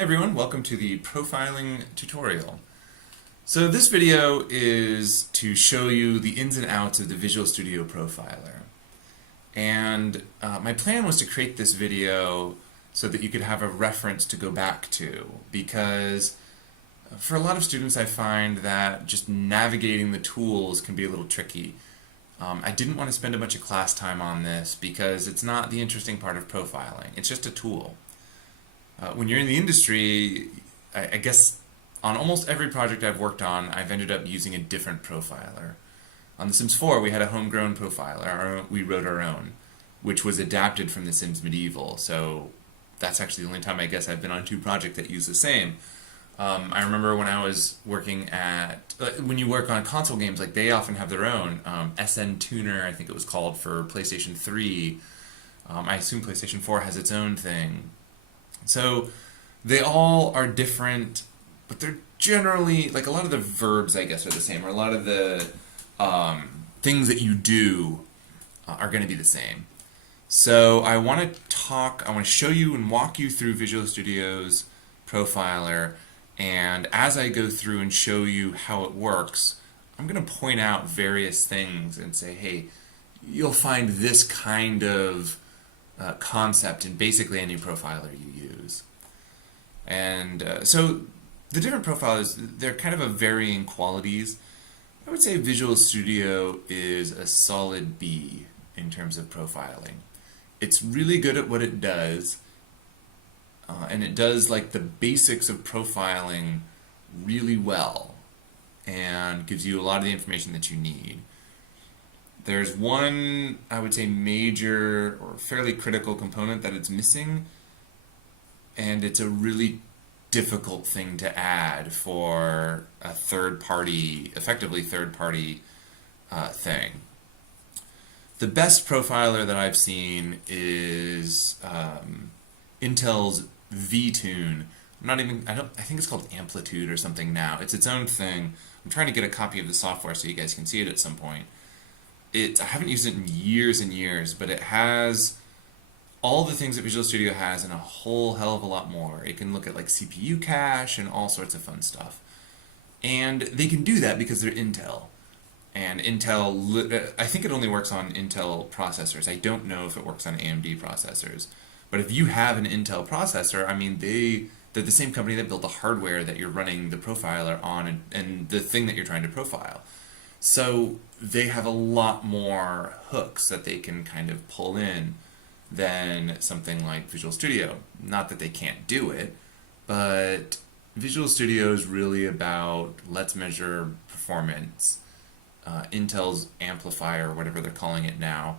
Hey everyone, welcome to the profiling tutorial. So this video is to show you the ins and outs of the Visual Studio Profiler. And my plan was to create this video so that you could have a reference to go back to, because for a lot of students I find that just navigating the tools can be a little tricky. I didn't want to spend a bunch of class time on this because it's not the interesting part of profiling, it's just a tool. When you're in the industry, I guess on almost every project I've worked on, I've ended up using a different profiler. On The Sims 4, we had a homegrown profiler, we wrote our own, which was adapted from The Sims Medieval, so that's actually the only time I guess I've been on two projects that use the same. I remember when I was working at, when you work on console games, like they often have their own, SN Tuner, I think it was called, for PlayStation 3. I assume PlayStation 4 has its own thing. So they all are different, but they're generally, like a lot of the verbs I guess are the same, or a lot of the things that you do are going to be the same. So I want to show you and walk you through Visual Studio's profiler, and as I go through and show you how it works, I'm going to point out various things and say, hey, you'll find this kind of concept in basically any profiler you use. And so the different profilers, they're kind of varying qualities. I would say Visual Studio is a solid B in terms of profiling. It's really good at what it does, and it does like the basics of profiling really well and gives you a lot of the information that you need. There's one, I would say, major or fairly critical component that it's missing, and it's a really difficult thing to add for a third-party, effectively third-party thing. The best profiler that I've seen is Intel's VTune. I think it's called Amplitude or something now. It's its own thing. I'm trying to get a copy of the software so you guys can see it at some point. I haven't used it in years and years, but it has all the things that Visual Studio has and a whole hell of a lot more. It can look at like CPU cache and all sorts of fun stuff. And they can do that because they're Intel. And Intel, I think it only works on Intel processors. I don't know if it works on AMD processors. But if you have an Intel processor, I mean, they're the same company that built the hardware that you're running the profiler on and the thing that you're trying to profile. So they have a lot more hooks that they can kind of pull in than something like Visual Studio. Not that they can't do it, but Visual Studio is really about let's measure performance. Intel's amplifier, whatever they're calling it now,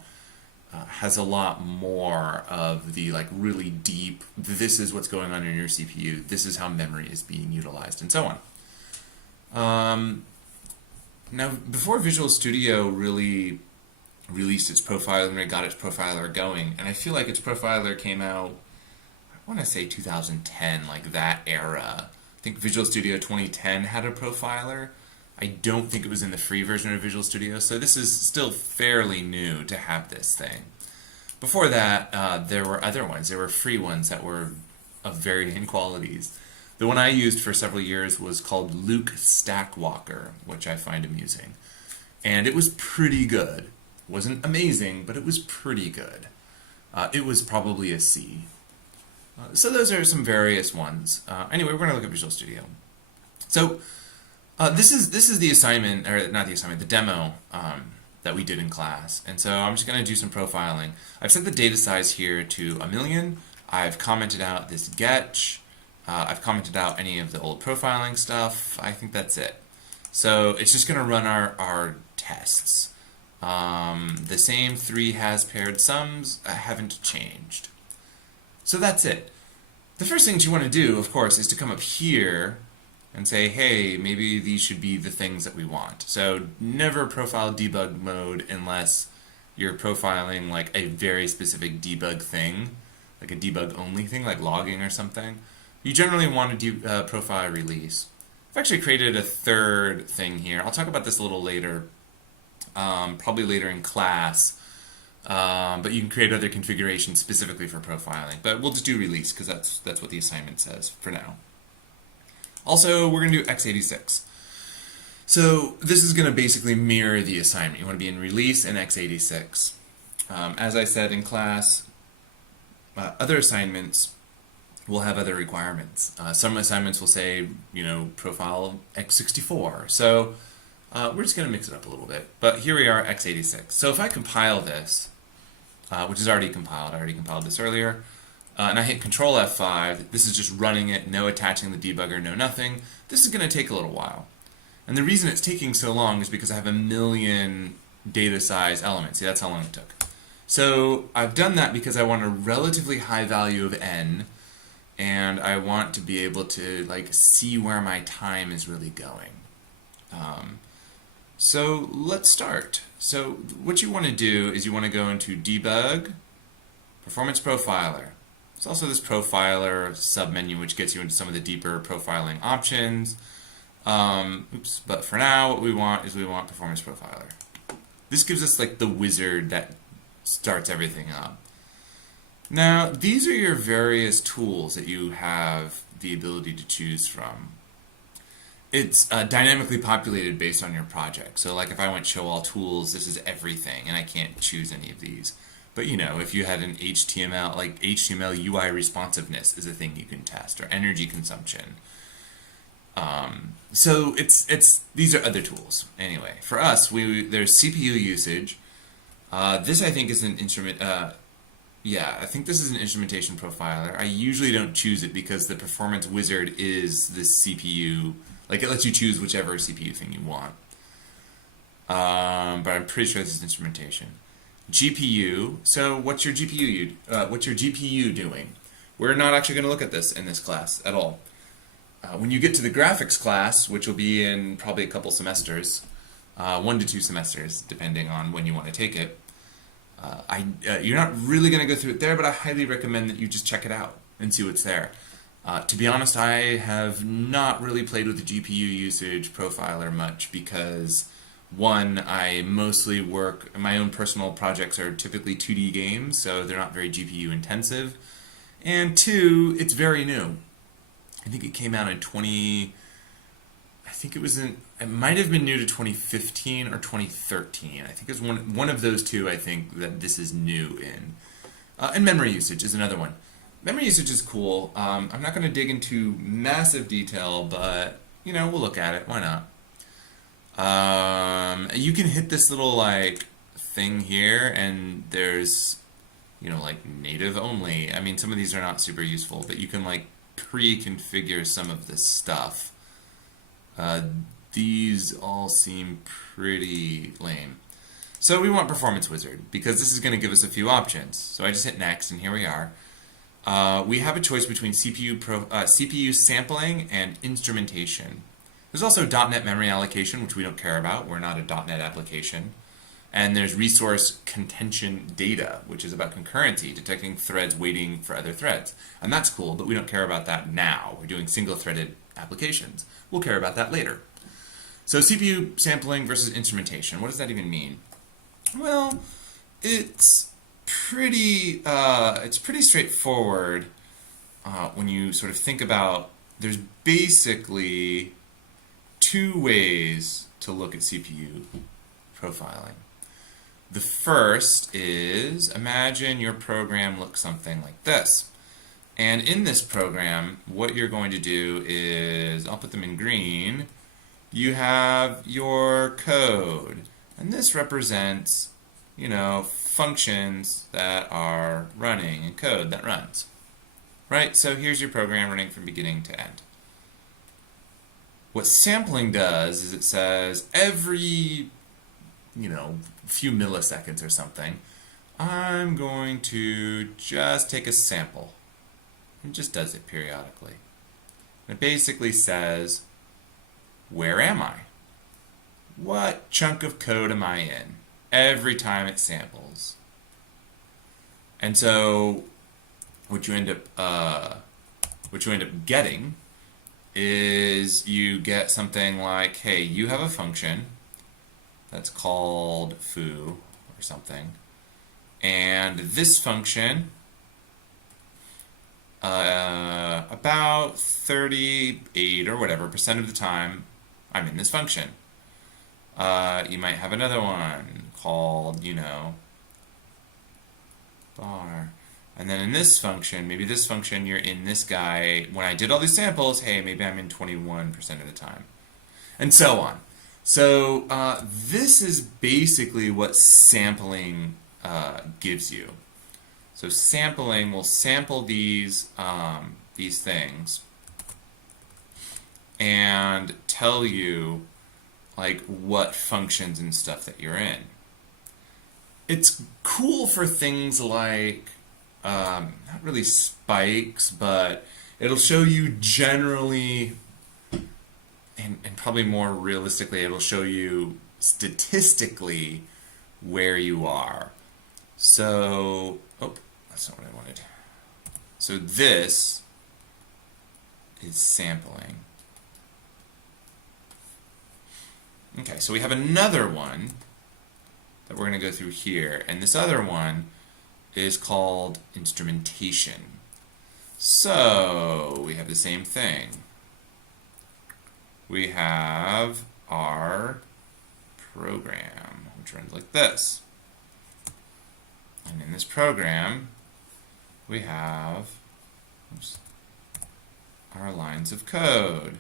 has a lot more of the like really deep, this is what's going on in your CPU, this is how memory is being utilized, and so on. Now, before Visual Studio really released its profiler and got its profiler going, and I feel like its profiler came out, I want to say 2010, like that era. I think Visual Studio 2010 had a profiler. I don't think it was in the free version of Visual Studio, so this is still fairly new to have this thing. Before that, there were other ones. There were free ones that were of varying qualities. The one I used for several years was called Luke Stackwalker, which I find amusing. And it was pretty good. It wasn't amazing, but it was pretty good. It was probably a C. So those are some various ones. Anyway, we're going to look at Visual Studio. So this is the assignment, or not the assignment, the demo that we did in class. And so I'm just going to do some profiling. I've set the data size here to 1,000,000. I've commented out this getch. I've commented out any of the old profiling stuff. I think that's it. So it's just going to run our tests. The same 3 has paired sums haven't changed. So that's it. The first thing that you want to do, of course, is to come up here and say, hey, maybe these should be the things that we want. So never profile debug mode unless you're profiling like a very specific debug thing, like a debug only thing, like logging or something. You generally want to profile release. I've actually created a third thing here. I'll talk about this a little later, probably later in class. But you can create other configurations specifically for profiling. But we'll just do release because that's what the assignment says for now. Also, we're going to do x86. So this is going to basically mirror the assignment. You want to be in release and x86. As I said in class, other assignments will have other requirements. Some assignments will say, profile x64. So we're just going to mix it up a little bit. But here we are, x86. So if I compile this, which is already compiled, I already compiled this earlier, and I hit Control F5, this is just running it, no attaching the debugger, no nothing. This is going to take a little while. And the reason it's taking so long is because I have a million data size elements. See, that's how long it took. So I've done that because I want a relatively high value of n, and I want to be able to see where my time is really going. So let's start. So what you want to do is you want to go into Debug, Performance Profiler. There's also this Profiler submenu which gets you into some of the deeper profiling options. But for now what we want is Performance Profiler. This gives us the wizard that starts everything up. Now these are your various tools that you have the ability to choose from. It's dynamically populated based on your project. So if I went show all tools, this is everything, and I can't choose any of these. But if you had an HTML, HTML UI responsiveness is a thing you can test, or energy consumption. So these are other tools. Anyway, for us, there's CPU usage. This I think is an instrument. I think this is an instrumentation profiler. I usually don't choose it because the performance wizard is the CPU. It lets you choose whichever CPU thing you want. But I'm pretty sure this is instrumentation. GPU. So what's your GPU doing? We're not actually going to look at this in this class at all. When you get to the graphics class, which will be in probably a couple semesters, 1 to 2 semesters, depending on when you want to take it, you're not really going to go through it there, but I highly recommend that you just check it out and see what's there. To be honest, I have not really played with the GPU usage profiler much because, one, I mostly work, my own personal projects are typically 2D games, so they're not very GPU intensive, and two, it's very new. I think it came out in it might have been new to 2015 or 2013. I think it was one of those two I think that this is new in. And memory usage is another one. Memory usage is cool. I'm not going to dig into massive detail, but we'll look at it. Why not? You can hit this little thing here, and there's native only. I mean, some of these are not super useful, but you can pre-configure some of this stuff. These all seem pretty lame. So we want Performance Wizard because this is going to give us a few options. So I just hit next, and here we are. We have a choice between CPU sampling and instrumentation. There's also .NET memory allocation, which we don't care about. We're not a .NET application. And there's resource contention data, which is about concurrency, detecting threads waiting for other threads. And that's cool, but we don't care about that now. We're doing single-threaded applications. We'll care about that later. So CPU sampling versus instrumentation. What does that even mean? Well, it's pretty straightforward when you sort of think about. There's basically 2 ways to look at CPU profiling. The first is, imagine your program looks something like this. And in this program, what you're going to do is, I'll put them in green, you have your code. And this represents, functions that are running and code that runs. Right? So here's your program running from beginning to end. What sampling does is it says every few milliseconds or something, I'm going to just take a sample. It just does it periodically. It basically says, where am I? What chunk of code am I in? Every time it samples. And so what you end up getting is you get something like, hey, you have a function that's called foo or something, And this function, about 38 or whatever % of the time, I'm in this function. You might have another one called, bar. And then in this function, maybe this function, you're in this guy. When I did all these samples, hey, maybe I'm in 21% of the time. And so on. So this is basically what sampling gives you. So sampling will sample these things and tell you like what functions and stuff that you're in. It's cool for things like not really spikes, but it'll show you generally, and probably more realistically, it'll show you statistically where you are. So, oh, that's not what I wanted. So this is sampling. Okay, so we have another one that we're going to go through here, and this other one is called instrumentation. So we have the same thing. We have our program, which runs like this. And in this program, we have our lines of code.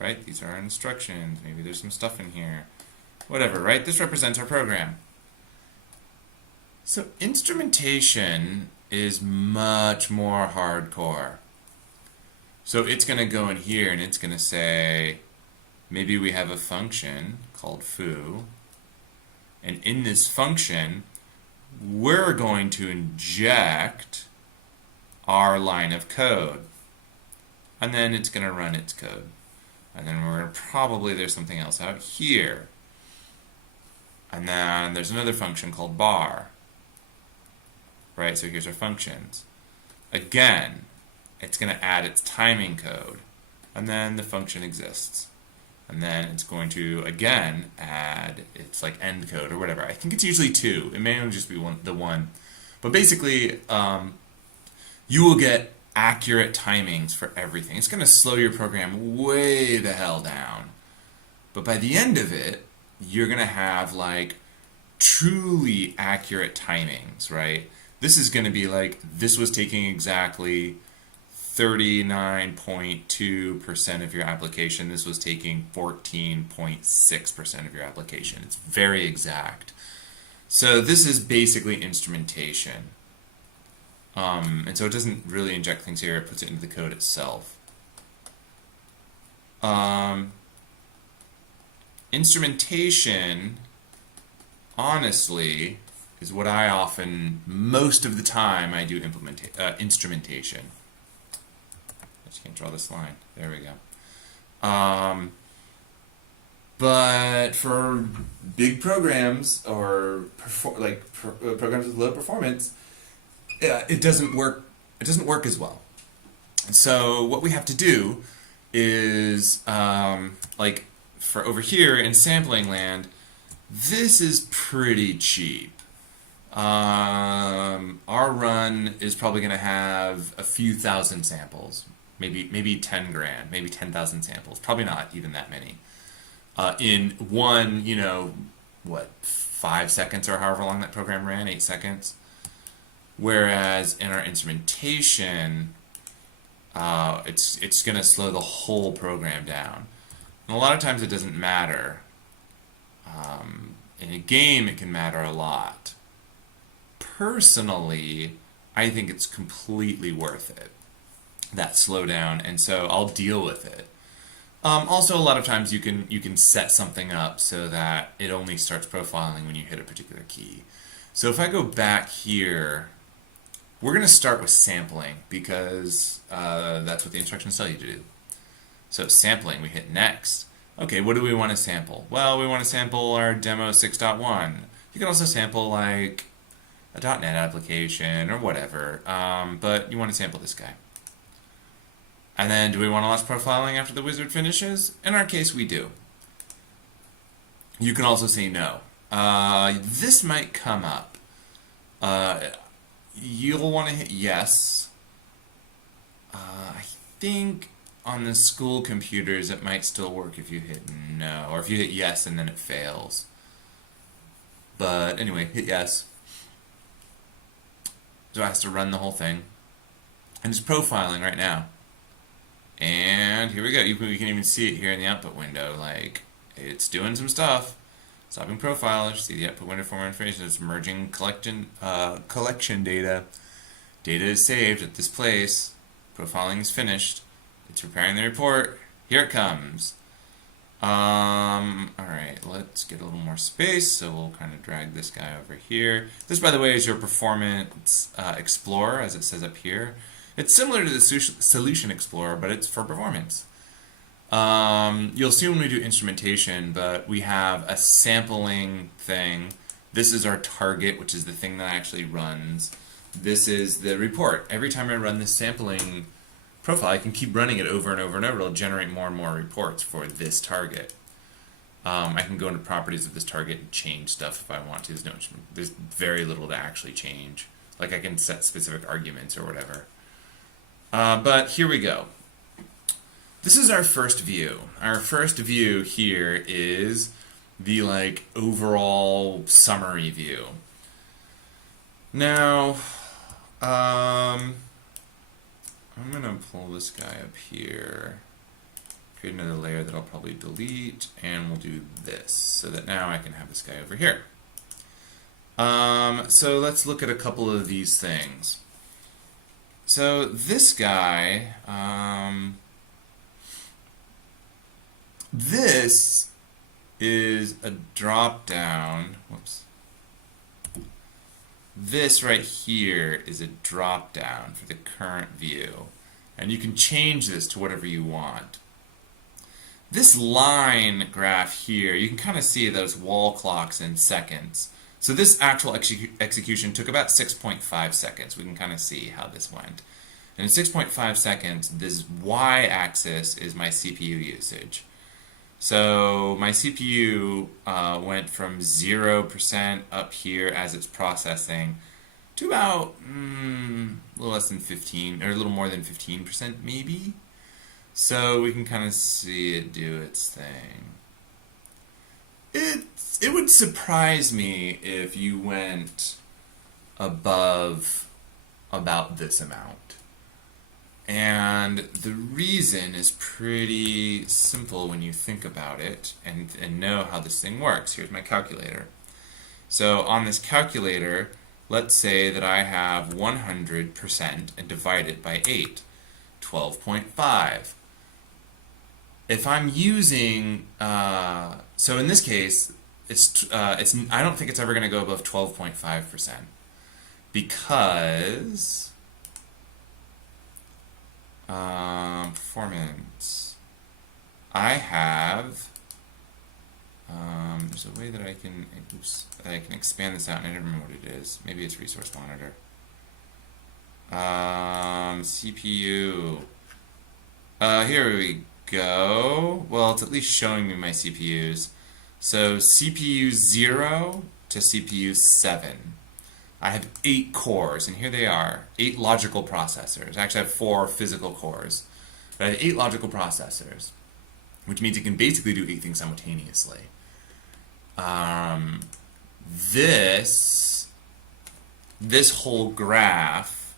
Right? These are our instructions. Maybe there's some stuff in here. Whatever, right? This represents our program. So instrumentation is much more hardcore. So it's going to go in here and it's going to say, maybe we have a function called foo, and in this function, we're going to inject our line of code. And then it's going to run its code. And then we're going to probably, there's something else out here. And then there's another function called bar. Right, so here's our functions. Again, it's going to add its timing code. And then the function exists. And then it's going to, again, add its like end code or whatever. I think it's usually 2. It may only just be the one. But basically, you will get accurate timings for everything. It's going to slow your program way the hell down. But by the end of it, you're going to have like truly accurate timings, right? This is going to be like, this was taking exactly 39.2% of your application. This was taking 14.6% of your application. It's very exact. So this is basically instrumentation. And so it doesn't really inject things here, it puts it into the code itself. Instrumentation, honestly, is what I often, most of the time, I do instrumentation. I just can't draw this line. There we go. But for big programs or programs with low performance, it doesn't work. It doesn't work as well. And so what we have to do is, like for over here in sampling land, this is pretty cheap. Our run is probably going to have a few thousand samples, maybe 10 grand, maybe 10,000 samples. Probably not even that many. In one, 5 seconds or however long that program ran, 8 seconds. Whereas in our instrumentation, it's going to slow the whole program down. And a lot of times it doesn't matter. In a game, it can matter a lot. Personally, I think it's completely worth it, that slowdown, and so I'll deal with it. Also, a lot of times you can set something up so that it only starts profiling when you hit a particular key. So if I go back here, we're going to start with sampling because that's what the instructions tell you to do. So sampling, we hit next. Okay, what do we want to sample? Well, we want to sample our demo 6.1. You can also sample like a .NET application or whatever, but you want to sample this guy. And then do we want to launch profiling after the wizard finishes? In our case, we do. You can also say no. This might come up. Uh, you'll want to hit yes. I think on the school computers it might still work if you hit no, or if you hit yes and then it fails. But anyway, hit yes. So it has to run the whole thing. And it's profiling right now. And here we go. We can even see it here in the output window. Like, it's doing some stuff. Stopping profiler. See the output window for more information. It's merging collection data. Data is saved at this place. Profiling is finished. It's preparing the report. Here it comes. Alright, let's get a little more space. So we'll kind of drag this guy over here. This, by the way, is your Performance Explorer, as it says up here. It's similar to the Solution Explorer, but it's for performance. You'll see when we do instrumentation, but we have a sampling thing. This is our target, which is the thing that actually runs. This is the report. Every time I run this sampling profile, I can keep running it over and over and over. It'll generate more and more reports for this target. I can go into properties of this target and change stuff if I want to. There's very little to actually change. Like I can set specific arguments or whatever. But here we go. This is our first view. Our first view here is the overall summary view. Now, I'm gonna pull this guy up here, create another layer that I'll probably delete, and we'll do this so that now I can have this guy over here. So let's look at a couple of these things. So this guy, this is a drop down. Whoops. This right here is a drop down for the current view, and you can change this to whatever you want. This line graph here, you can kind of see those wall clocks in seconds. So this actual execution took about 6.5 seconds. We can kind of see how this went. And in 6.5 seconds, this y-axis is my CPU usage. So my CPU went from 0% up here as it's processing to about a little less than 15, or a little more than 15% maybe. So we can kind of see it do its thing. It would surprise me if you went above about this amount. And the reason is pretty simple when you think about it and know how this thing works. Here's my calculator. So on this calculator, let's say that I have 100% and divide it by 8, 12.5. If I'm using, so in this case, I don't think it's ever going to go above 12.5% because performance. I have there's a way that I can expand this out, and I don't remember what it is. Maybe it's resource monitor. CPU. Here we go. Well, it's at least showing me my CPUs. So CPU 0 to CPU 7. I have 8 cores, and here they are, 8 logical processors. I actually have 4 physical cores, but I have 8 logical processors, which means it can basically do 8 things simultaneously. This whole graph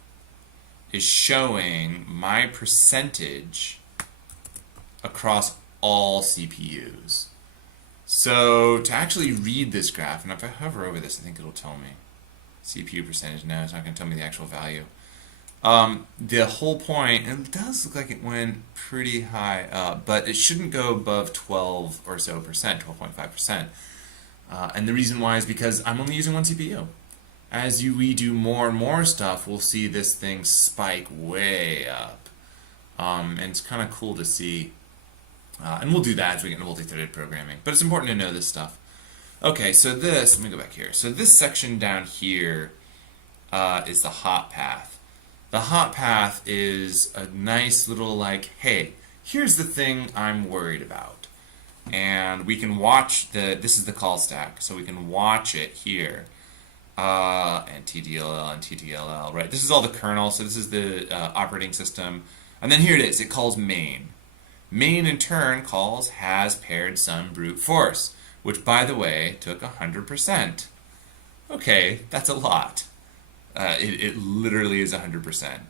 is showing my percentage across all CPUs. So to actually read this graph, and if I hover over this, I think it'll tell me. CPU percentage, no, it's not going to tell me the actual value. The whole point, and it does look like it went pretty high up, but it shouldn't go above 12 or so percent, 12.5%. And the reason why is because I'm only using one CPU. As we do more and more stuff, we'll see this thing spike way up. And it's kind of cool to see. And we'll do that as we get into multi-threaded programming. But it's important to know this stuff. Okay, so let me go back here. So this section down here is the hot path. The hot path is a nice little hey, here's the thing I'm worried about. And we can watch this is the call stack, so we can watch it here. and TDLL and TTLL, right? This is all the kernel, so this is the operating system. And then here it is, it calls main. Main in turn calls has paired some brute force, which by the way took 100%. Okay, that's a lot. It literally is 100%.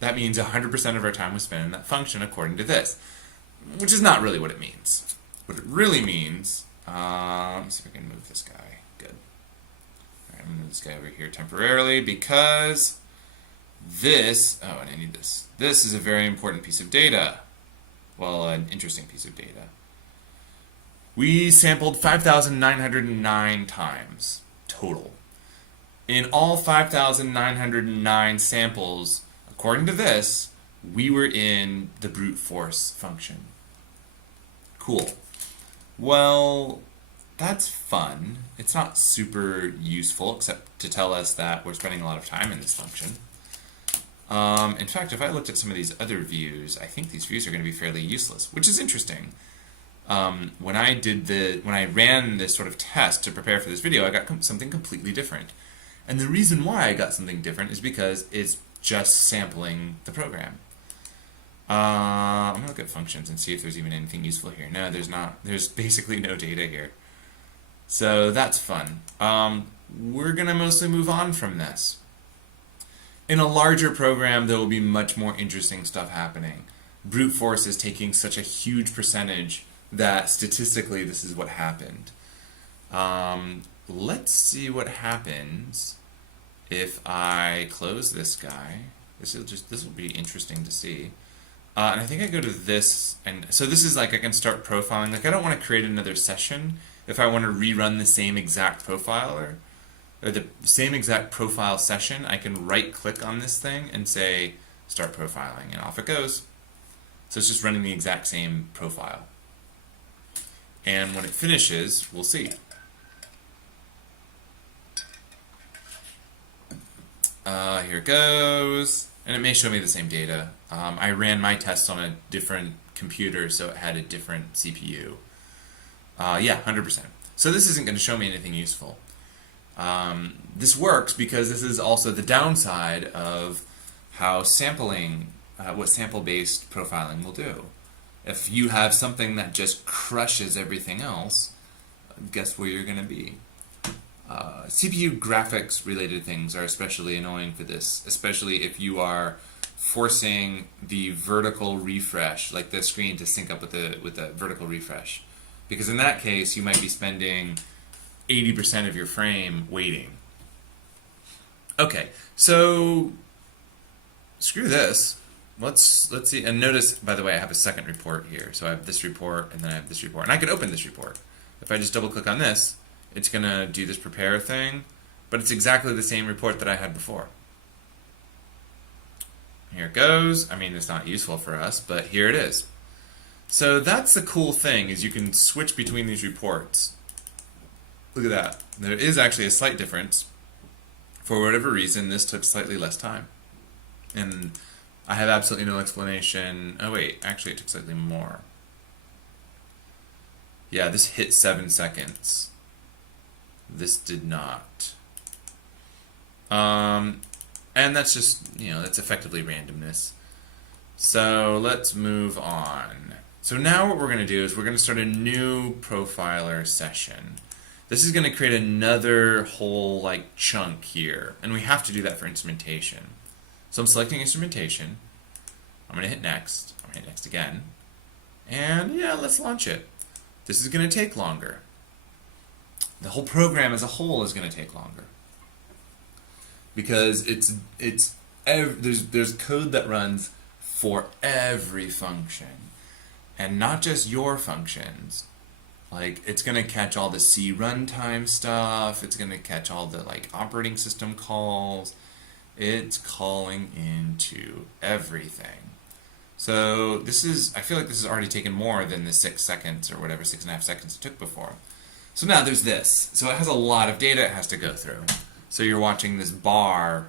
That means 100% of our time was spent in that function according to this, which is not really what it means. What it really means, let's see if I can move this guy. Good. All right, I'm going to move this guy over here temporarily because this, oh, and I need this. This is a very important piece of data. Well, an interesting piece of data. We sampled 5,909 times total. In all 5,909 samples, according to this, we were in the brute force function. Cool. Well, that's fun. It's not super useful, except to tell us that we're spending a lot of time in this function. In fact, if I looked at some of these other views, I think these views are going to be fairly useless, which is interesting. When I ran this sort of test to prepare for this video, I got something completely different. And the reason why I got something different is because it's just sampling the program. I'm going to look at functions and see if there's even anything useful here. No, there's not. There's basically no data here. So that's fun. We're going to mostly move on from this. In a larger program, there will be much more interesting stuff happening. Brute force is taking such a huge percentage that statistically this is what happened. Let's see what happens if I close this guy. This will be interesting to see. And I think I go to this, and so this is like I can start profiling. Like I don't want to create another session if I want to rerun the same exact profiler or the same exact profile session. I can right click on this thing and say start profiling, and off it goes. So it's just running the exact same profile. And when it finishes, we'll see. Here it goes. And it may show me the same data. I ran my tests on a different computer, so it had a different CPU. Yeah, 100%. So this isn't going to show me anything useful. This works because this is also the downside of how sampling, what sample-based profiling will do. If you have something that just crushes everything else, guess where you're going to be. CPU graphics related things are especially annoying for this, especially if you are forcing the vertical refresh, like the screen, to sync up with the vertical refresh. Because in that case, you might be spending 80% of your frame waiting. Okay, so screw this. Let's see, and notice, by the way, I have a second report here. So I have this report, and then I have this report. And I could open this report. If I just double click on this, it's going to do this prepare thing, but it's exactly the same report that I had before. Here it goes. I mean, it's not useful for us, but here it is. So that's the cool thing, is you can switch between these reports. Look at that. There is actually a slight difference. For whatever reason, this took slightly less time. And I have absolutely no explanation. Oh wait, actually it took slightly more. Yeah, this hit 7 seconds. This did not. And that's just, that's effectively randomness. So let's move on. So now what we're going to do is we're going to start a new profiler session. This is going to create another whole chunk here, and we have to do that for instrumentation. So I'm selecting instrumentation. I'm going to hit next. I'm going to hit next again. And yeah, let's launch it. This is going to take longer. The whole program as a whole is going to take longer. Because there's code that runs for every function. And not just your functions. It's going to catch all the C runtime stuff. It's going to catch all the operating system calls. It's calling into everything. So I feel like this has already taken more than the 6 seconds or whatever, 6.5 seconds it took before. So now there's this. So it has a lot of data it has to go through. So you're watching this bar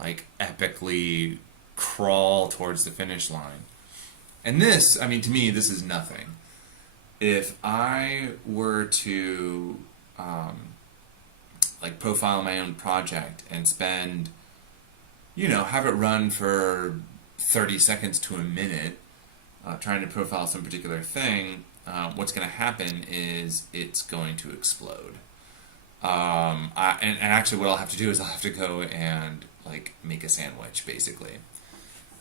epically crawl towards the finish line. And this, to me, this is nothing. If I were to like profile my own project and spend, have it run for 30 seconds to a minute trying to profile some particular thing, what's going to happen is it's going to explode. And actually what I'll have to do is I'll have to go and like make a sandwich, basically.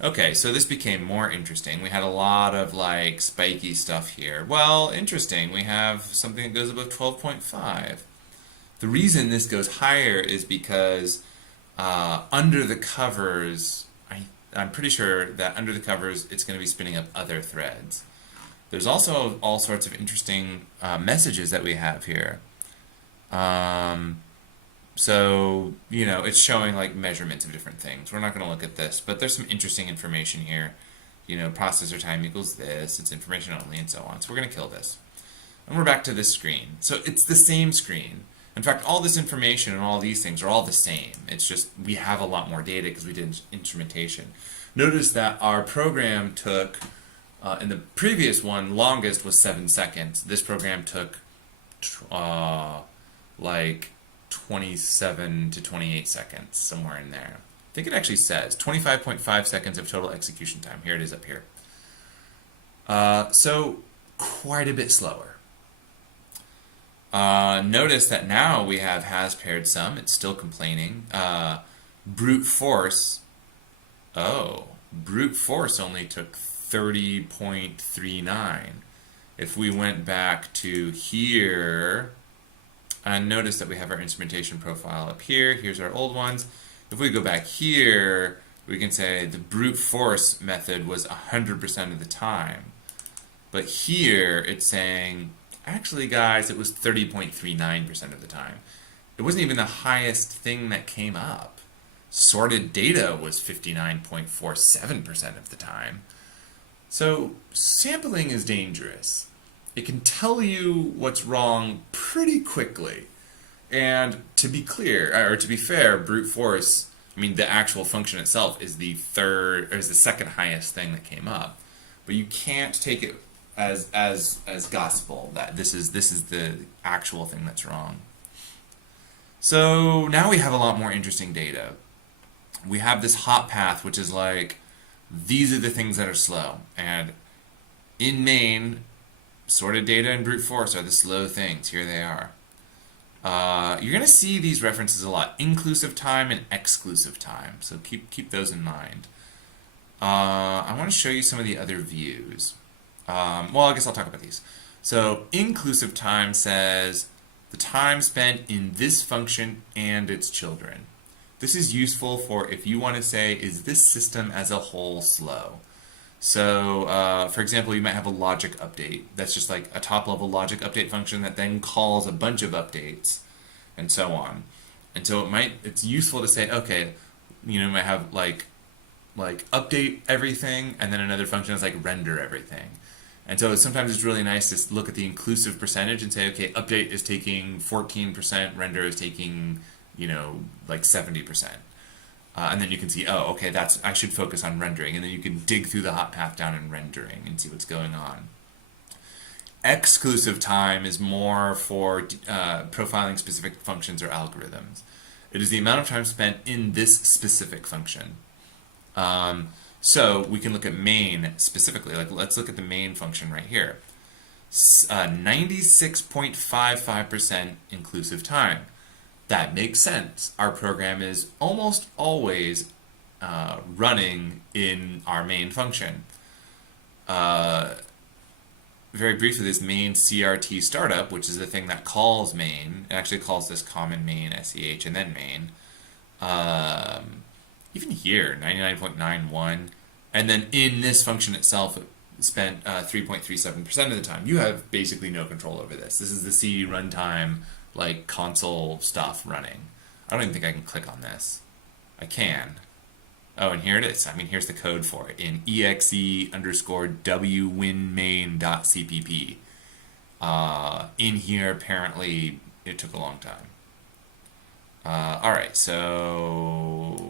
Okay, so this became more interesting. We had a lot of like spiky stuff here. Well, interesting. We have something that goes above 12.5. The reason this goes higher is because under the covers, I'm pretty sure that under the covers it's going to be spinning up other threads. There's also all sorts of interesting messages that we have here. So, it's showing like measurements of different things. We're not going to look at this, but there's some interesting information here. Processor time equals this, it's information only, and so on. So we're going to kill this. And we're back to this screen. So it's the same screen. In fact, all this information and all these things are all the same. It's just we have a lot more data because we did instrumentation. Notice that our program took, in the previous one, longest was 7 seconds. This program took like 27 to 28 seconds, somewhere in there. I think it actually says 25.5 seconds of total execution time. Here it is up here. So quite a bit slower. Notice that now we have has paired sum. It's still complaining. Brute force. Oh, brute force only took 30.39. If we went back to here, and notice that we have our instrumentation profile up here. Here's our old ones. If we go back here, we can say the brute force method was 100% of the time. But here it's saying, actually guys, it was 30.39% of the time. It wasn't even the highest thing that came up. Sorted data was 59.47% of the time. So sampling is dangerous. It can tell you what's wrong pretty quickly. And to be clear, or to be fair, brute force, the actual function itself is the second highest thing that came up. But you can't take it as gospel that this is the actual thing that's wrong. So now we have a lot more interesting data. We have this hot path, which is like, these are the things that are slow. And in main, sorted data and brute force are the slow things. Here they are. You're going to see these references a lot. Inclusive time and exclusive time. So keep those in mind. I want to show you some of the other views. Well, I guess I'll talk about these. So inclusive time says the time spent in this function and its children. This is useful for if you want to say, is this system as a whole slow? So, for example, you might have a logic update. That's just like a top-level logic update function that then calls a bunch of updates, and so on. And so it's useful to say, okay, you might have like update everything, and then another function is like render everything. And so sometimes it's really nice to look at the inclusive percentage and say, okay, update is taking 14%, render is taking, like 70%. And then you can see, oh, okay, I should focus on rendering. And then you can dig through the hot path down in rendering and see what's going on. Exclusive time is more for profiling specific functions or algorithms. It is the amount of time spent in this specific function. So we can look at main specifically. Like, let's look at the main function right here. 96.55% inclusive time. That makes sense. Our program is almost always running in our main function. Very briefly, this main CRT startup, which is the thing that calls main, it actually calls this common main, SEH, and then main. Even here, 99.91. And then in this function itself, it spent 3.37% of the time. You have basically no control over this. This is the C runtime, like console stuff running. I don't even think I can click on this. I can. Oh, and here it is. Here's the code for it in exe_wwinmain.cpp. In here, apparently, it took a long time. All right, so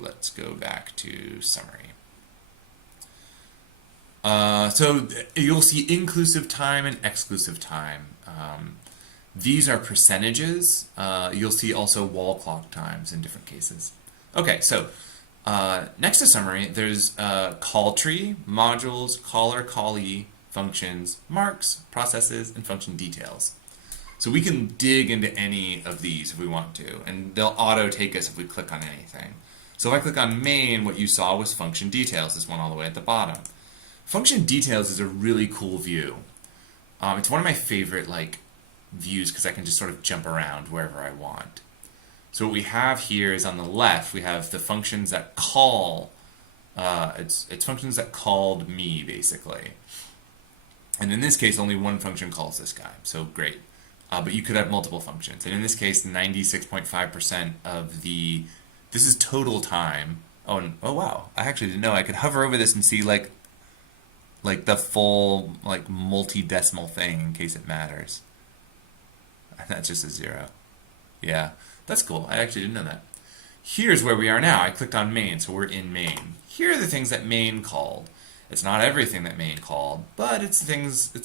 let's go back to summary. So you'll see inclusive time and exclusive time. These are percentages. You'll see also wall clock times in different cases. Okay, so next to summary, there's call tree, modules, caller, callee, functions, marks, processes, and function details. So we can dig into any of these if we want to, and they'll auto take us if we click on anything. So if I click on main, what you saw was function details, this one all the way at the bottom. Function details is a really cool view. It's one of my favorite views because I can just sort of jump around wherever I want. So what we have here is on the left, we have the functions that call, it's functions that called me, basically. And in this case, only one function calls this guy, so great. But you could have multiple functions. And in this case, 96.5% of this is total time. Oh wow, I actually didn't know. I could hover over this and see like the full multi-decimal thing in case it matters. And that's just a 0. Yeah, that's cool. I actually didn't know that. Here's where we are now. I clicked on main, so we're in main. Here are the things that main called. It's not everything that main called, but it's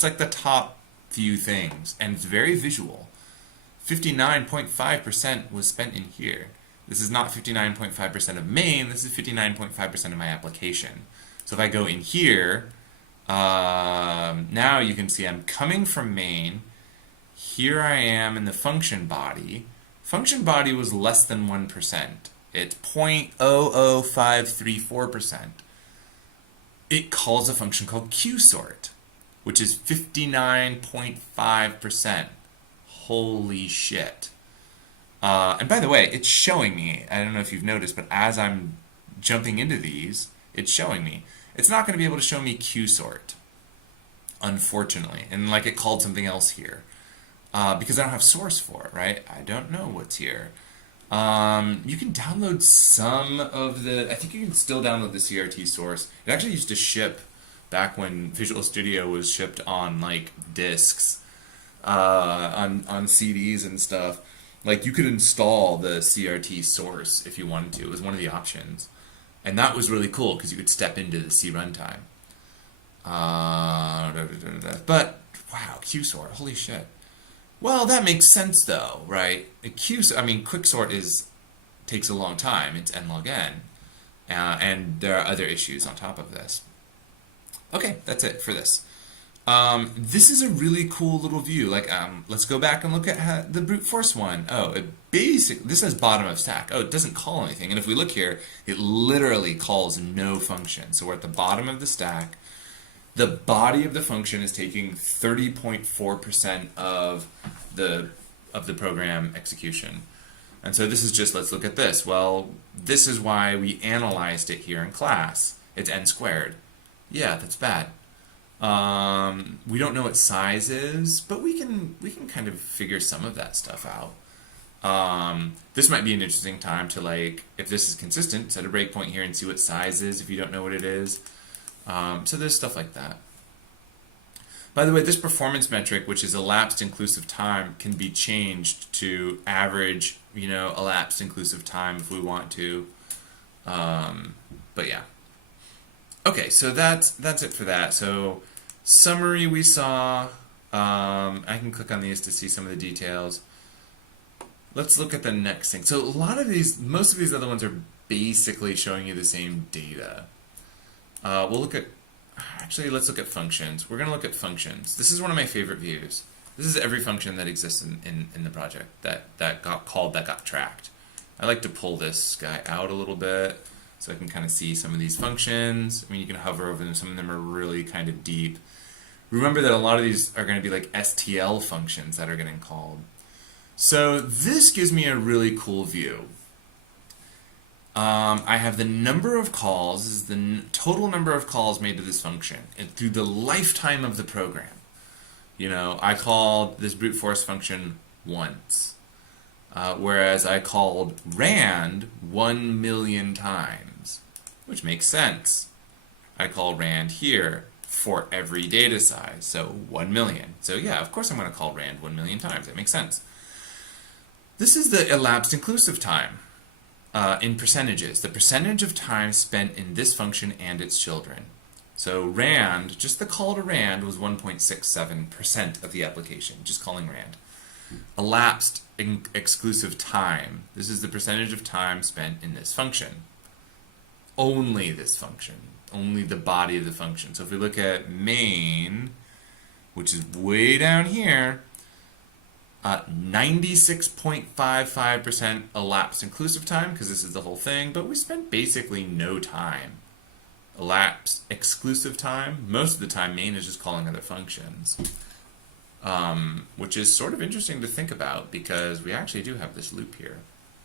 like the top few things, and it's very visual. 59.5% was spent in here. This is not 59.5% of main, this is 59.5% of my application. So if I go in here, now you can see I'm coming from main. Here I am in the function body. Function body was less than 1%. It's 0.00534%. It calls a function called qsort, which is 59.5%. Holy shit. And by the way, it's showing me, I don't know if you've noticed, but as I'm jumping into these, it's showing me. It's not going to be able to show me qsort, unfortunately. And it called something else here. Because I don't have source for it, right? I don't know what's here. You can download some of I think you can still download the CRT source. It actually used to ship back when Visual Studio was shipped on discs, on CDs and stuff. You could install the CRT source if you wanted to. It was one of the options. And that was really cool because you could step into the C runtime. But, wow, qsort, holy shit. Well, that makes sense though, right? Quicksort takes a long time. It's n log n. And there are other issues on top of this. Okay, that's it for this. This is a really cool little view. Let's go back and look at the brute force one. Oh, this says bottom of stack. Oh, it doesn't call anything. And if we look here, it literally calls no function. So we're at the bottom of the stack. The body of the function is taking 30.4% of the program execution. And so this is just, let's look at this. Well, this is why we analyzed it here in class. It's n squared. Yeah, that's bad. We don't know what size is, but we can kind of figure some of that stuff out. This might be an interesting time to if this is consistent, set a breakpoint here and see what size is if you don't know what it is. So there's stuff like that. By the way, this performance metric, which is elapsed inclusive time, can be changed to average, elapsed inclusive time if we want to. But yeah. Okay, so that's it for that. So summary we saw. I can click on these to see some of the details. Let's look at the next thing. So most of these other ones are basically showing you the same data. Let's look at functions. We're going to look at functions. This is one of my favorite views. This is every function that exists in the project that got called, that got tracked. I like to pull this guy out a little bit so I can kind of see some of these functions. You can hover over them. Some of them are really kind of deep. Remember that a lot of these are going to be STL functions that are getting called. So this gives me a really cool view. I have the number of calls, this is the total number of calls made to this function through the lifetime of the program. I called this brute force function once, whereas I called rand 1 million times, which makes sense. I call rand here for every data size, so 1 million. So yeah, of course I'm going to call rand 1 million times. That makes sense. This is the elapsed inclusive time. In percentages, the percentage of time spent in this function and its children. So rand, just the call to rand was 1.67% of the application, just calling rand. elapsed exclusive time. This is the percentage of time spent in this function. Only this function. Only the body of the function. So if we look at main, which is way down here, 96.55% elapsed inclusive time, because this is the whole thing, but we spent basically no time. Elapsed exclusive time, most of the time main is just calling other functions. Which is sort of interesting to think about, because we actually do have this loop here.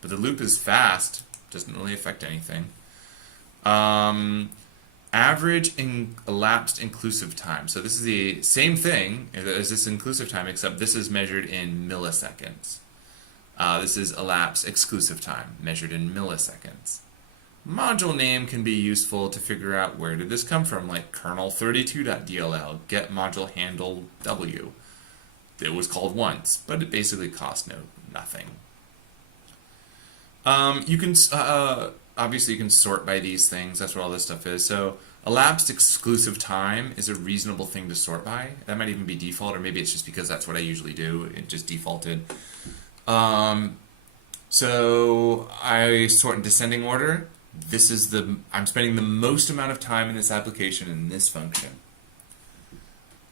But the loop is fast, doesn't really affect anything. Average elapsed inclusive time. So this is the same thing as this inclusive time, except this is measured in milliseconds. This is elapsed exclusive time, measured in milliseconds. Module name can be useful to figure out where did this come from, like kernel32.dll, get module handle w. It was called once, but it basically cost nothing. You can obviously you can sort by these things. That's what all this stuff is. So elapsed exclusive time is a reasonable thing to sort by. That might even be default, or maybe it's just because that's what I usually do. It just defaulted. So I sort in descending order. This is I'm spending the most amount of time in this application in this function.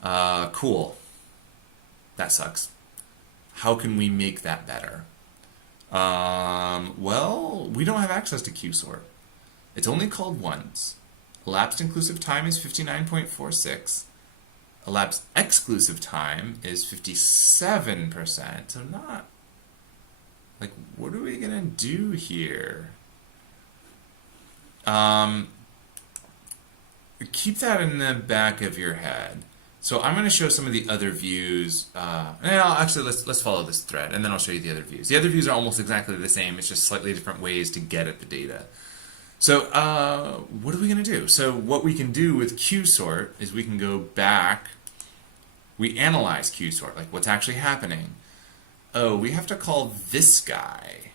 Cool. That sucks. How can we make that better? Well, we don't have access to qsort. It's only called once. Elapsed inclusive time is 59.46. Elapsed exclusive time is 57%. So not, like, what are we gonna do here? Keep that in the back of your head. So I'm going to show some of the other views. Actually, let's follow this thread, and then I'll show you the other views. The other views are almost exactly the same. It's just slightly different ways to get at the data. So what are we going to do? So what we can do with qsort is we can go back. We analyze qsort, like what's actually happening. Oh, we have to call this guy.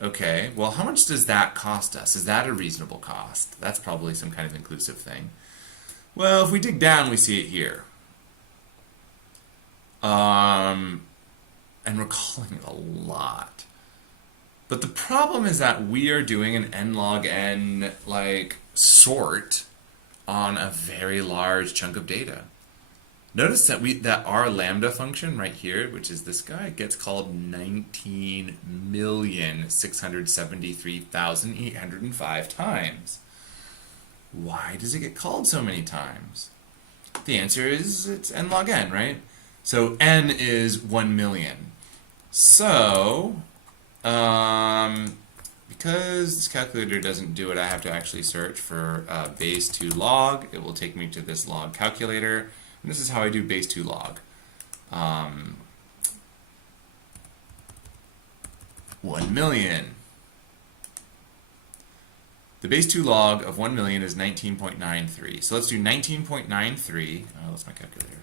Okay, well, how much does that cost us? Is that a reasonable cost? That's probably some kind of inclusive thing. Well, if we dig down, we see it here. And we're calling it a lot. But the problem is that we are doing an n log n like sort on a very large chunk of data. Notice that our lambda function right here, which is this guy, gets called 19,673,805 times. Why does it get called so many times? The answer is it's n log n, right? So n is 1 million. So, because this calculator doesn't do it, I have to actually search for base 2 log. It will take me to this log calculator. And this is how I do base 2 log. 1 million. The base 2 log of 1 million is 19.93. So let's do 19.93. Oh, that's my calculator.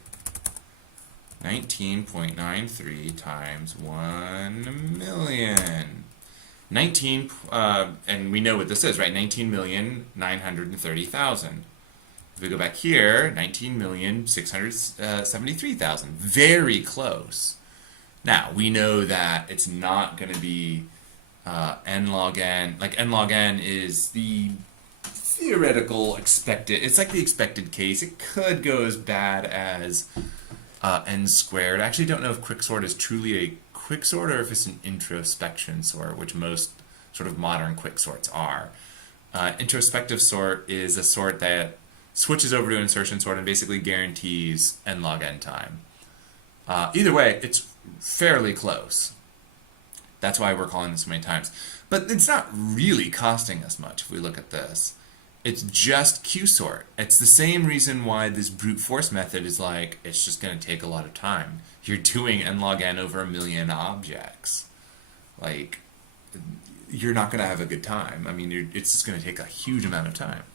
19.93 times 1 million. 19, and we know what this is, right? 19,930,000. If we go back here, 19,673,000. Very close. Now, we know that it's not going to be n log n. Like, n log n is the theoretical expected. It's like the expected case. It could go as bad as n squared. I actually don't know if quicksort is truly a quicksort or if it's an introspection sort, which most sort of modern quicksorts are. Introspective sort is a sort that switches over to an insertion sort and basically guarantees n log n time. Either way, it's fairly close. That's why we're calling this so many times. But it's not really costing us much if we look at this. It's just qsort. It's the same reason why this brute force method is like, it's just going to take a lot of time. You're doing n log n over 1 million objects. Like, you're not going to have a good time. I mean, it's just going to take a huge amount of time.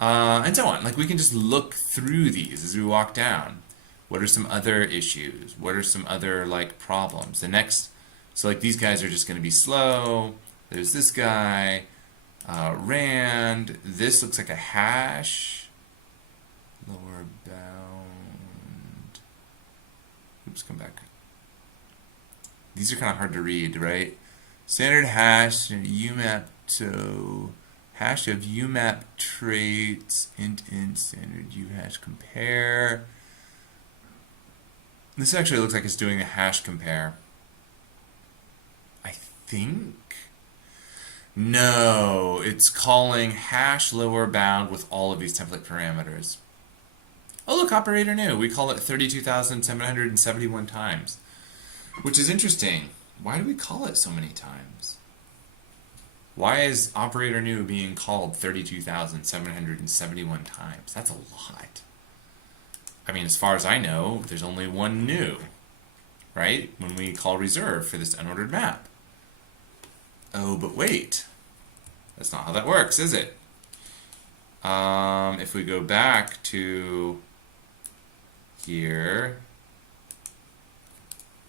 And so on. Like, we can just look through these as we walk down. What are some other issues? What are some other, like, problems? The next, so, like, these guys are just going to be slow. There's this guy. Rand. This looks like a hash. Lower bound. oops, come back. These are kind of hard to read, right? Standard hash and UMAP, so hash of UMAP traits, int standard uhash compare. This actually looks like it's doing a hash compare. I think. No, it's calling hash lower bound with all of these template parameters. Oh look, operator new. We call it 32,771 times, which is interesting. Why do we call it so many times? Why is operator new being called 32,771 times? That's a lot. I mean, as far as I know, there's only one new, right? When we call reserve for this unordered map. Oh, but wait. That's not how that works, is it? If we go back to here,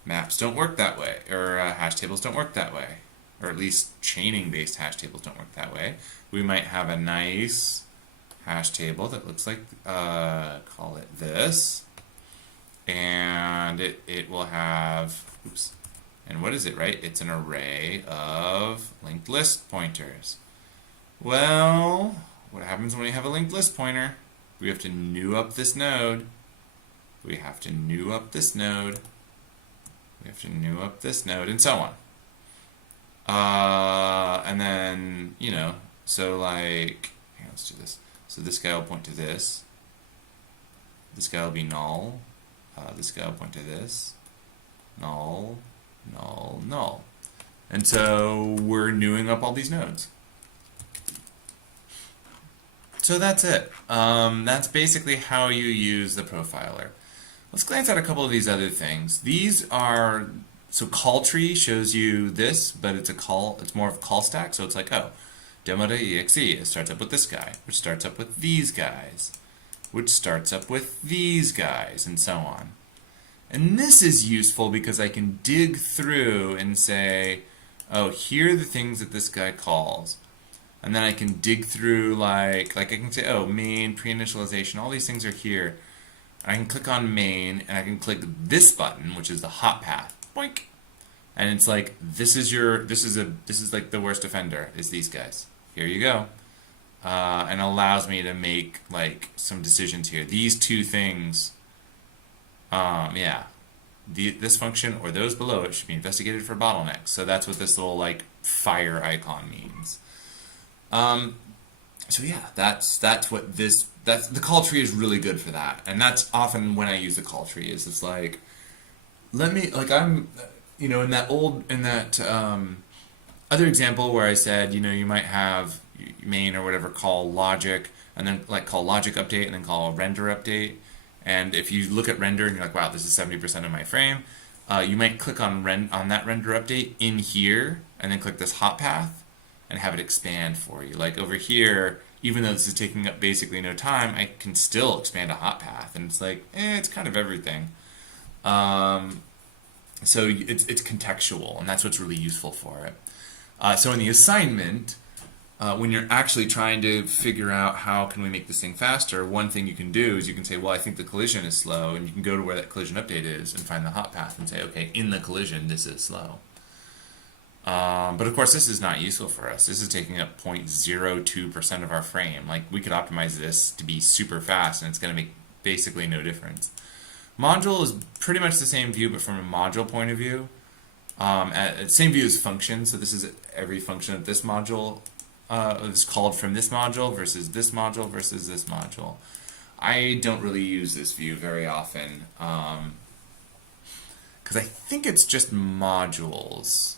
maps don't work that way, or hash tables don't work that way, or at least chaining-based hash tables don't work that way. We might have a nice hash table that looks like, call it this, and it will have, oops, and what is it, right? It's an array of linked list pointers. Well, what happens when we have a linked list pointer? We have to new up this node. We have to new up this node. We have to new up this node, and so on. And then, you know, so like, here, let's do this. So this guy will point to this. This guy will be null. This guy will point to this. Null, null, null. And so we're newing up all these nodes. So that's it. That's basically how you use the profiler. Let's glance at a couple of these other things. These are, so call tree shows you this, but it's more of a call stack. So it's like, oh, demo.exe, it starts up with this guy, which starts up with these guys, which starts up with these guys, and so on. And this is useful because I can dig through and say, oh, here are the things that this guy calls. And then I can dig through, like I can say, oh, main, pre-initialization, all these things are here. I can click on main, and I can click this button, which is the hot path. Boink. And it's like, this is like the worst offender, is these guys. Here you go. And allows me to make like some decisions here. These two things, yeah. This function or those below it should be investigated for bottlenecks. So that's what this little like fire icon means. So yeah, that's what the call tree is really good for that. And that's often when I use the call tree is it's like, I'm, you know, in that other example where I said, you know, you might have main or whatever call logic and then like call logic update and then call render update. And if you look at render and you're like, wow, this is 70% of my frame, you might click on that render update in here and then click this hot path and have it expand for you. Like over here, even though this is taking up basically no time, I can still expand a hot path. And it's like, it's kind of everything. So it's contextual, and that's what's really useful for it. So in the assignment, when you're actually trying to figure out how can we make this thing faster, one thing you can do is you can say, well, I think the collision is slow, and you can go to where that collision update is and find the hot path and say, okay, in the collision, this is slow. But of course, this is not useful for us. This is taking up 0.02% of our frame. Like, we could optimize this to be super fast, and it's going to make basically no difference. Module is pretty much the same view, but from a module point of view. Same view as function, so this is every function of this module is called from this module versus this module versus this module. I don't really use this view very often because I think it's just modules.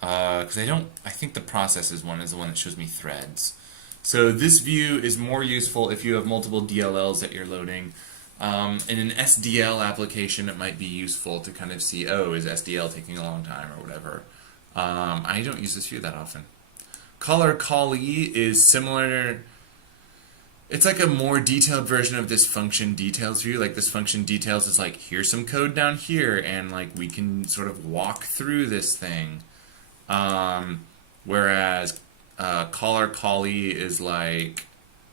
Because I think the processes one is the one that shows me threads. So this view is more useful if you have multiple DLLs that you're loading. In an SDL application, it might be useful to kind of see, oh, is SDL taking a long time or whatever. I don't use this view that often. Caller callee is similar. It's like a more detailed version of this function details view. Like this function details is like, here's some code down here, and like we can sort of walk through this thing. Whereas caller callee is like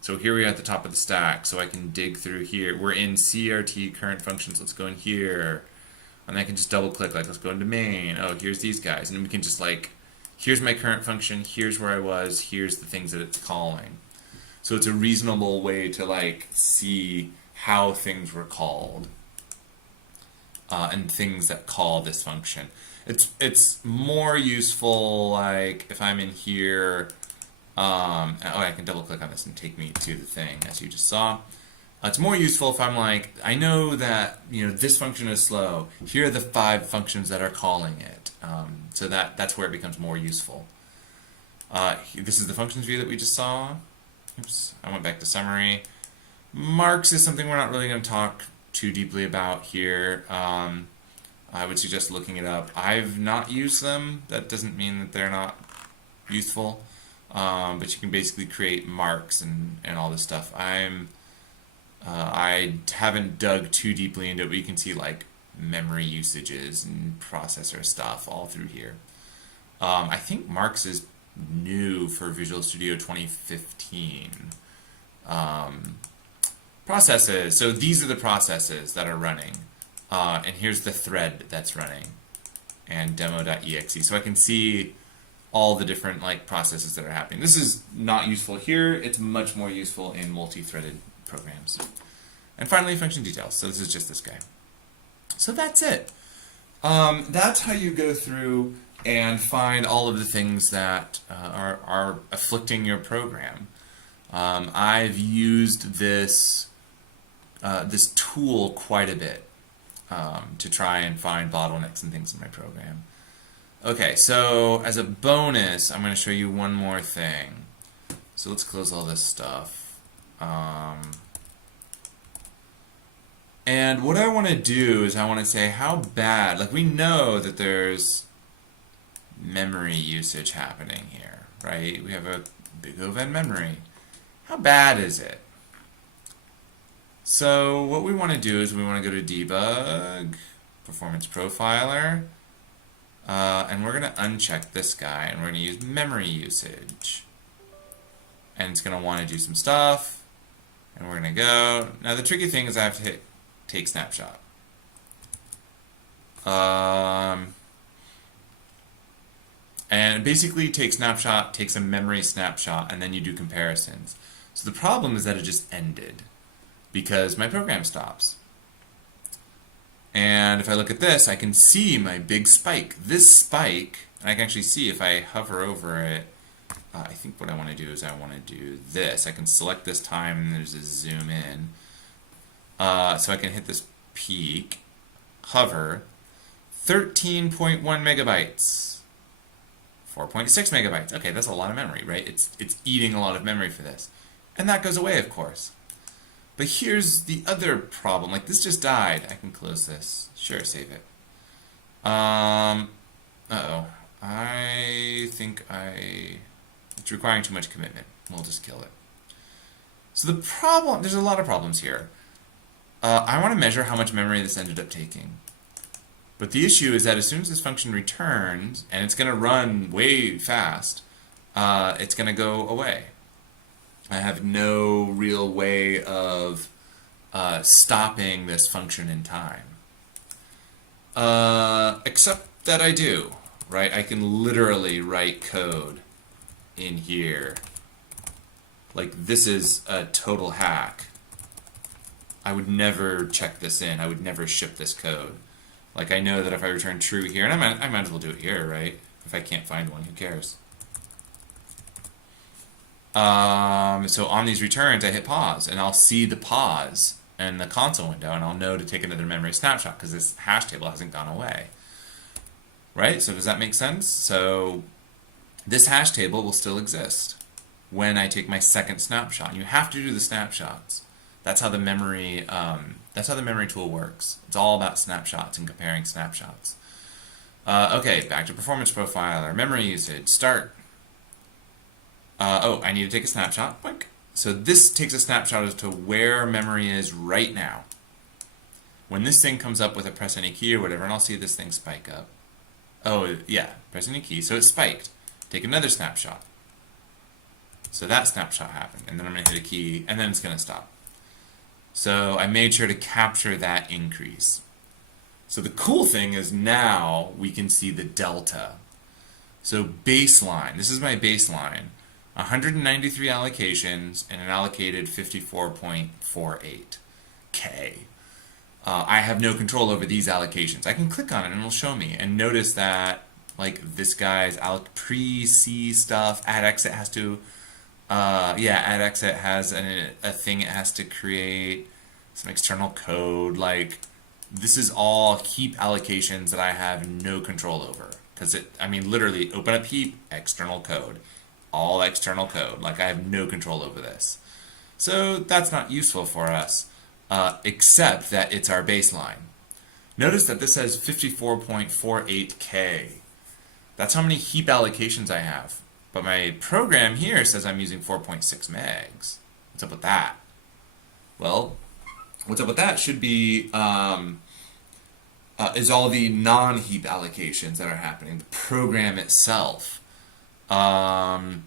So here we are at the top of the stack, so I can dig through here. We're in CRT current functions. Let's go in here. And I can just double click, like, let's go into main. Oh, here's these guys. And we can just, like, here's my current function, here's where I was, here's the things that it's calling. So it's a reasonable way to, like, see how things were called and things that call this function. It's more useful, like, if I'm in here, oh, I can double click on this and take me to the thing, as you just saw. It's more useful if I'm like, I know that, you know, this function is slow. Here are the 5 functions that are calling it. So that's where it becomes more useful. This is the functions view that we just saw. Oops, I went back to summary. Marks is something we're not really going to talk too deeply about here. I would suggest looking it up. I've not used them. That doesn't mean that they're not useful. But you can basically create marks and all this stuff. I haven't dug too deeply into it, but you can see like memory usages and processor stuff all through here. I think marks is new for Visual Studio 2015. Processes. So these are the processes that are running. And here's the thread that's running. And demo.exe. So I can see all the different like processes that are happening. This is not useful here. It's much more useful in multi-threaded programs. And finally, function details. So this is just this guy. So that's it. That's how you go through and find all of the things that are afflicting your program. I've used this this tool quite a bit to try and find bottlenecks and things in my program. Okay, so as a bonus, I'm going to show you one more thing. So let's close all this stuff. And what I want to do is I want to say how bad, like we know that there's memory usage happening here, right? We have a big O-Ven memory. How bad is it? So what we want to do is we want to go to debug, performance profiler, and we're going to uncheck this guy and we're going to use memory usage. And it's going to want to do some stuff, and we're going to go. Now the tricky thing is I have to hit take snapshot. And basically take snapshot, takes a memory snapshot, and then you do comparisons. So the problem is that it just ended because my program stops. And if I look at this, I can see my big spike. This spike, and I can actually see if I hover over it, I think what I want to do is I want to do this. I can select this time and there's a zoom in. So I can hit this peak, hover, 13.1 megabytes, 4.6 megabytes. Okay, that's a lot of memory, right? It's eating a lot of memory for this. And that goes away, of course. But here's the other problem. Like, this just died. I can close this. Sure, save it. Uh-oh. I think it's requiring too much commitment. We'll just kill it. So the problem, there's a lot of problems here. I want to measure how much memory this ended up taking. But the issue is that as soon as this function returns, and it's going to run way fast, it's going to go away. I have no real way of stopping this function in time. Except that I do, right? I can literally write code in here. Like, this is a total hack. I would never check this in. I would never ship this code. Like, I know that if I return true here, and I might as well do it here, right? If I can't find one, who cares? So on these returns, I hit pause, and I'll see the pause in the console window, and I'll know to take another memory snapshot because this hash table hasn't gone away. Right? So does that make sense? So this hash table will still exist when I take my second snapshot. You have to do the snapshots. That's how the memory tool works. It's all about snapshots and comparing snapshots. Okay, back to performance profiler. Memory usage. Start. I need to take a snapshot. Boink. So this takes a snapshot as to where memory is right now. When this thing comes up with a press any key or whatever, and I'll see this thing spike up. Oh, yeah, press any key. So it spiked. Take another snapshot. So that snapshot happened, and then I'm going to hit a key, and then it's going to stop. So I made sure to capture that increase. So the cool thing is now we can see the delta. So baseline, this is my baseline, 193 allocations and an allocated 54.48 K. I have no control over these allocations. I can click on it and it'll show me, and notice that like this guy's pre-C stuff, add exit has to add exit has a thing it has to create, some external code. Like, this is all heap allocations that I have no control over. Because literally, open up heap, external code. All external code. Like, I have no control over this. So, that's not useful for us, except that it's our baseline. Notice that this says 54.48K. That's how many heap allocations I have. But my program here says I'm using 4.6 megs. What's up with that? Well, what's up with that should be is all the non-heap allocations that are happening. The program itself. The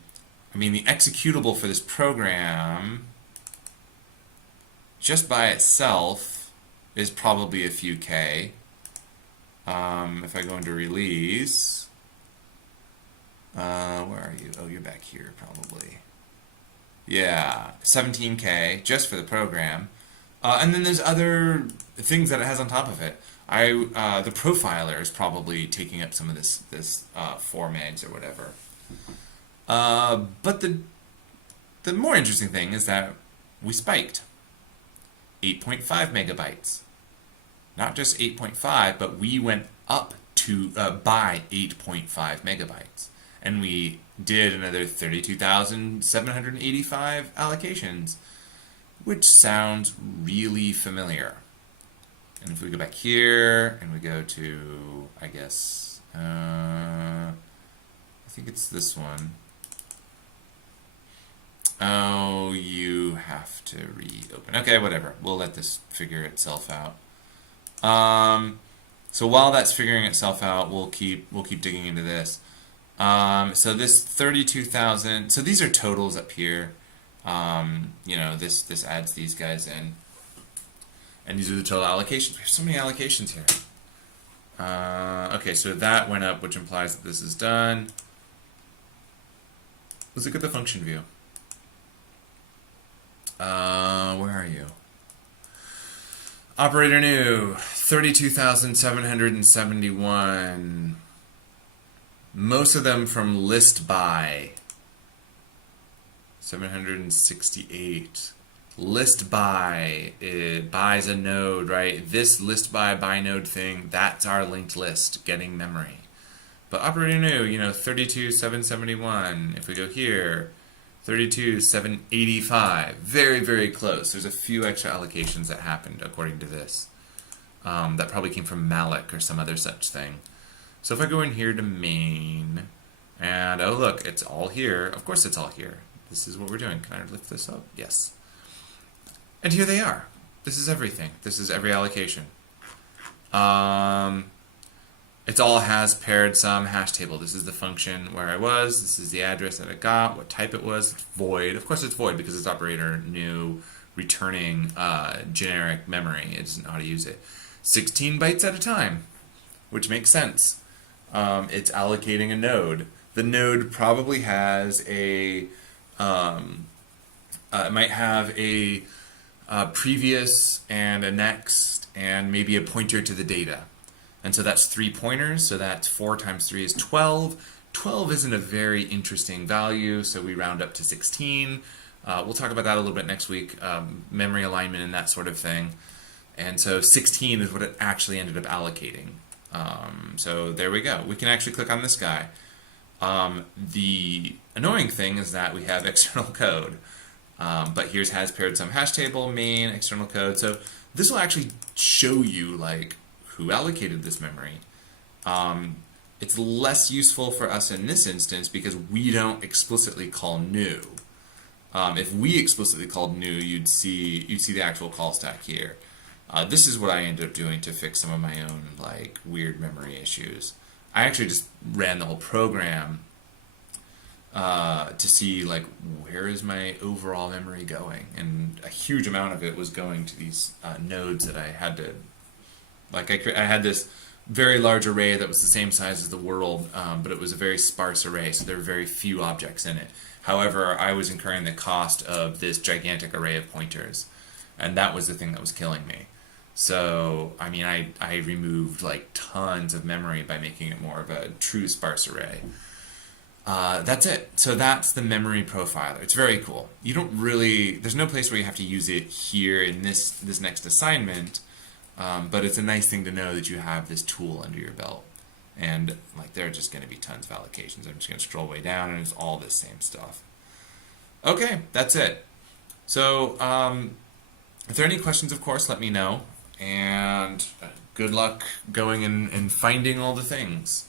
executable for this program, just by itself, is probably a few K. If I go into release, where are you? Oh, you're back here, probably. Yeah, 17K just for the program. And then there's other things that it has on top of it. The profiler is probably taking up some of this 4 megs or whatever. But the more interesting thing is that we spiked 8.5 megabytes. Not just 8.5, but we went up to by 8.5 megabytes. And we did another 32,785 allocations, which sounds really familiar. And if we go back here and we go to, I guess, I think it's this one. Oh, you have to reopen. Okay, whatever. We'll let this figure itself out. So while that's figuring itself out, we'll keep digging into this. So this 32,000. So these are totals up here. This adds these guys in, and these are the total allocations. We have so many allocations here. Okay, so that went up, which implies that this is done. Let's look at the function view. Where are you? Operator new, 32,771. Most of them from list by. 768. List by, it buys a node, right? This list by node thing, that's our linked list getting memory. But operator new, 32,771. If we go here, 32,785. Very, very close. There's a few extra allocations that happened according to this. That probably came from malloc or some other such thing. So if I go in here to main, and oh look, it's all here. Of course it's all here. This is what we're doing. Can I lift this up? Yes. And here they are. This is everything. This is every allocation. It all has paired sum hash table. This is the function where I was. This is the address that I got, what type it was. It's void. Of course it's void because it's operator new, returning generic memory. It doesn't know how to use it. 16 bytes at a time, which makes sense. It's allocating a node. The node probably has it might have a previous and a next and maybe a pointer to the data. And so that's 3 pointers, so that's 4 times 3 is 12. 12 isn't a very interesting value, so we round up to 16. We'll talk about that a little bit next week, memory alignment and that sort of thing. And so 16 is what it actually ended up allocating. So there we go. We can actually click on this guy. The annoying thing is that we have external code. But here's has paired sum hash table, main, external code. So this will actually show you like who allocated this memory. It's less useful for us in this instance because we don't explicitly call new. If we explicitly called new, you'd see the actual call stack here. This is what I ended up doing to fix some of my own like weird memory issues. I actually just ran the whole program to see like where is my overall memory going, and a huge amount of it was going to these nodes that I had to like. I had this very large array that was the same size as the world, but it was a very sparse array, so there were very few objects in it. However, I was incurring the cost of this gigantic array of pointers, and that was the thing that was killing me. So, I mean, I removed like tons of memory by making it more of a true sparse array. That's it. So that's the memory profiler. It's very cool. You don't really, there's no place where you have to use it here in this next assignment, but it's a nice thing to know that you have this tool under your belt. And like there are just going to be tons of allocations. I'm just going to scroll way down and it's all this same stuff. Okay, that's it. So if there are any questions, of course, let me know. And good luck going and finding all the things.